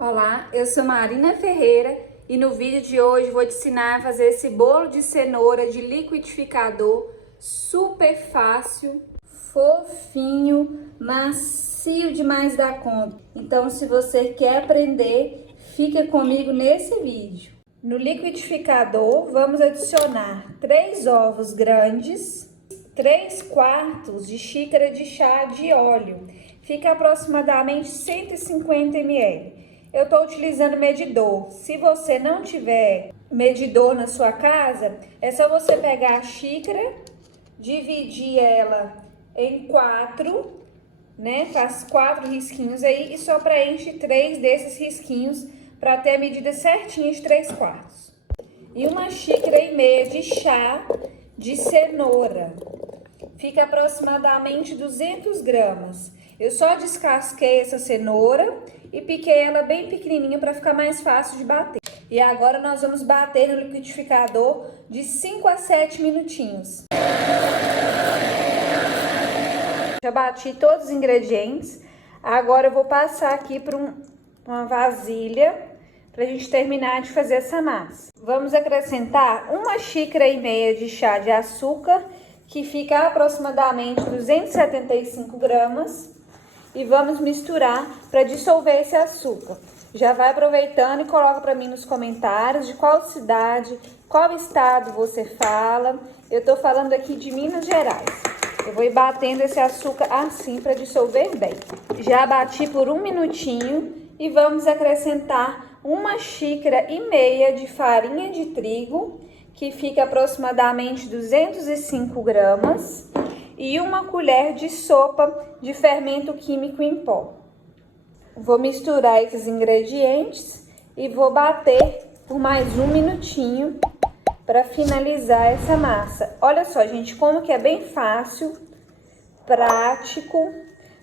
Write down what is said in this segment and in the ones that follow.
Olá, eu sou Marina Ferreira e no vídeo de hoje vou te ensinar a fazer esse bolo de cenoura de liquidificador super fácil, fofinho, macio demais da conta. Então, se você quer aprender, fica comigo nesse vídeo. No liquidificador, vamos adicionar 3 ovos grandes, 3/4 de xícara de chá de óleo, fica aproximadamente 150 ml. Eu estou utilizando medidor. Se você não tiver medidor na sua casa, é só você pegar a xícara, dividir ela em 4, né? Faz 4 risquinhos aí e só preenche 3 desses risquinhos para ter a medida certinha de 3/4. E 1,5 xícaras de chá de cenoura. Fica aproximadamente 200 gramas. Eu só descasquei essa cenoura e piquei ela bem pequenininha para ficar mais fácil de bater. E agora nós vamos bater no liquidificador de 5 a 7 minutinhos. Já bati todos os ingredientes. Agora eu vou passar aqui para uma vasilha para a gente terminar de fazer essa massa. Vamos acrescentar 1,5 xícaras de chá de açúcar, que fica aproximadamente 275 gramas. E vamos misturar para dissolver esse açúcar. Já vai aproveitando e coloca para mim nos comentários de qual cidade, qual estado você fala. Eu tô falando aqui de Minas Gerais. Eu vou ir batendo esse açúcar assim para dissolver bem. Já bati por 1 minutinho e vamos acrescentar 1,5 xícara de farinha de trigo, que fica aproximadamente 205 gramas. E 1 colher de sopa de fermento químico em pó. Vou misturar esses ingredientes e vou bater por mais 1 minutinho para finalizar essa massa. Olha só, gente, como que é bem fácil, prático.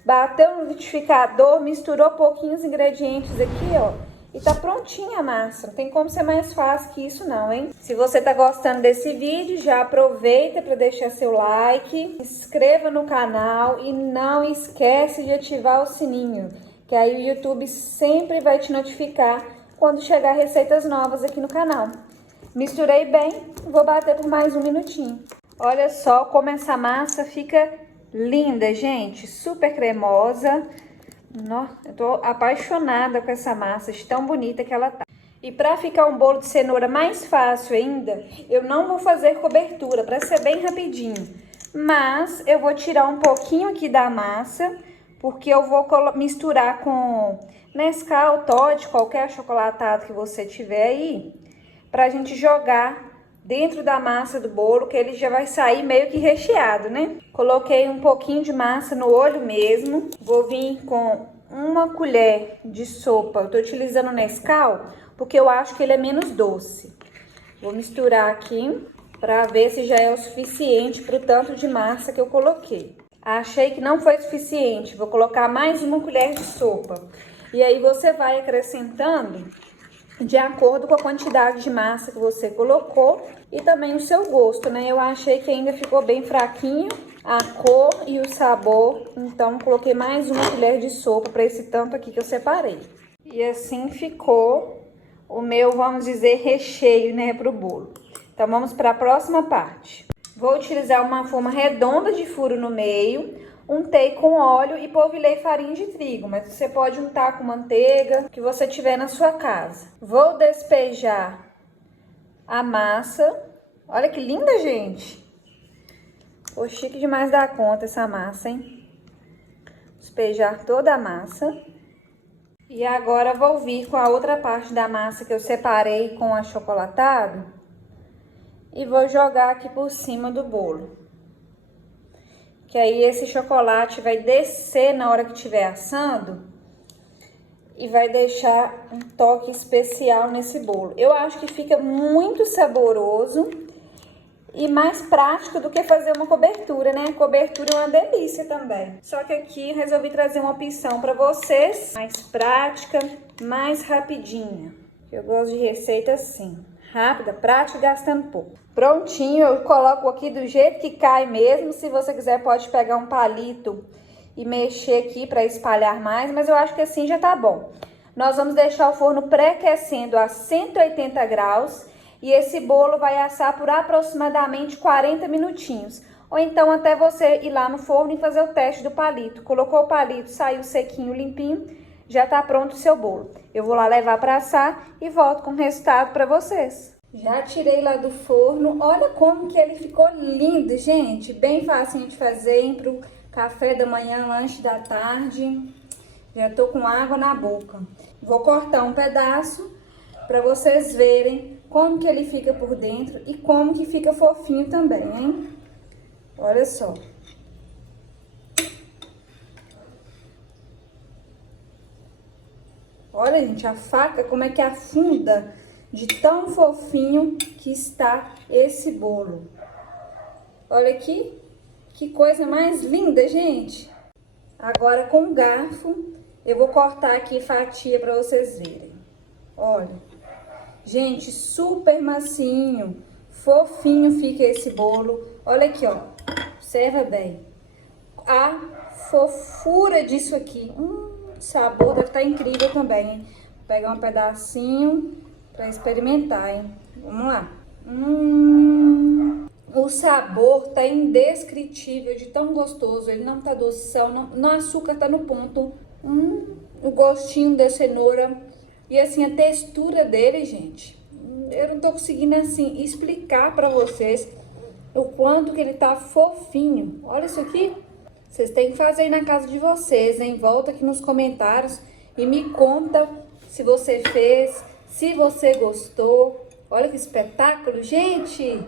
Bateu no liquidificador, misturou pouquinhos ingredientes aqui, ó. E tá prontinha a massa, não tem como ser mais fácil que isso não, hein? Se você tá gostando desse vídeo, já aproveita para deixar seu like, inscreva no canal e não esquece de ativar o sininho, que aí o YouTube sempre vai te notificar quando chegar receitas novas aqui no canal. Misturei bem, vou bater por mais 1 minutinho. Olha só como essa massa fica linda, gente, super cremosa. Nossa, eu tô apaixonada com essa massa, de tão bonita que ela tá. E para ficar um bolo de cenoura mais fácil ainda, eu não vou fazer cobertura, para ser bem rapidinho. Mas eu vou tirar um pouquinho aqui da massa, porque eu vou misturar com Nescau, Toddy, qualquer achocolatado que você tiver aí, pra gente jogar dentro da massa do bolo, que ele já vai sair meio que recheado, né? Coloquei um pouquinho de massa no olho mesmo. Vou vir com 1 colher de sopa. Eu tô utilizando o Nescau porque eu acho que ele é menos doce. Vou misturar aqui para ver se já é o suficiente pro tanto de massa que eu coloquei. Achei que não foi suficiente. Vou colocar mais 1 colher de sopa. E aí você vai acrescentando de acordo com a quantidade de massa que você colocou e também o seu gosto, né? Eu achei que ainda ficou bem fraquinho a cor e o sabor, então coloquei mais 1 colher de sopa para esse tanto aqui que eu separei. E assim ficou o meu, vamos dizer, recheio, né, pro bolo. Então vamos para a próxima parte. Vou utilizar uma forma redonda de furo no meio. Untei com óleo e polvilhei farinha de trigo, mas você pode untar com manteiga, que você tiver na sua casa. Vou despejar a massa. Olha que linda, gente. Ficou chique demais da conta essa massa, hein? Despejar toda a massa. E agora vou vir com a outra parte da massa que eu separei com achocolatado e vou jogar aqui por cima do bolo. Que aí esse chocolate vai descer na hora que estiver assando e vai deixar um toque especial nesse bolo. Eu acho que fica muito saboroso e mais prático do que fazer uma cobertura, né? Cobertura é uma delícia também. Só que aqui eu resolvi trazer uma opção para vocês, mais prática, mais rapidinha. Eu gosto de receita assim, rápida, prática, gastando pouco. Prontinho, eu coloco aqui do jeito que cai mesmo. Se você quiser, pode pegar um palito e mexer aqui para espalhar mais, mas eu acho que assim já tá bom. Nós vamos deixar o forno pré-aquecendo a 180 graus e esse bolo vai assar por aproximadamente 40 minutinhos. Ou então até você ir lá no forno e fazer o teste do palito. Colocou o palito, saiu sequinho, limpinho, já tá pronto o seu bolo. Eu vou lá levar para assar e volto com o resultado para vocês. Já tirei lá do forno, olha como que ele ficou lindo, gente. Bem facinho de fazer pro café da manhã, lanche da tarde. Já tô com água na boca. Vou cortar um pedaço para vocês verem como que ele fica por dentro e como que fica fofinho também, hein? Olha só. Olha, gente, a faca como é que afunda de tão fofinho que está esse bolo. Olha aqui, que coisa mais linda, gente. Agora com o garfo, eu vou cortar aqui fatia para vocês verem. Olha, gente, super macinho, fofinho fica esse bolo. Olha aqui, ó, observa bem. A fofura disso aqui, o sabor deve estar incrível também, hein? Vou pegar um pedacinho para experimentar, hein? Vamos lá. O sabor tá indescritível, de tão gostoso. Ele não tá doção, não açúcar tá no ponto. O gostinho da cenoura e assim a textura dele, gente. Eu não tô conseguindo assim explicar para vocês o quanto que ele tá fofinho. Olha isso aqui. Vocês têm que fazer aí na casa de vocês, hein? Volta aqui nos comentários e me conta se você fez, se você gostou. Olha que espetáculo, gente!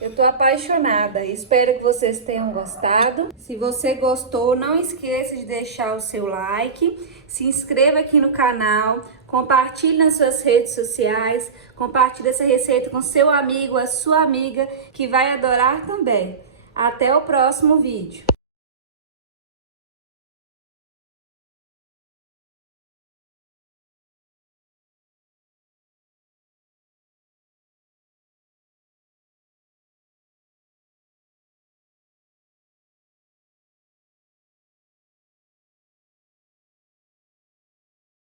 Eu tô apaixonada. Espero que vocês tenham gostado. Se você gostou, não esqueça de deixar o seu like, se inscreva aqui no canal, compartilhe nas suas redes sociais, compartilhe essa receita com seu amigo, a sua amiga, que vai adorar também. Até o próximo vídeo.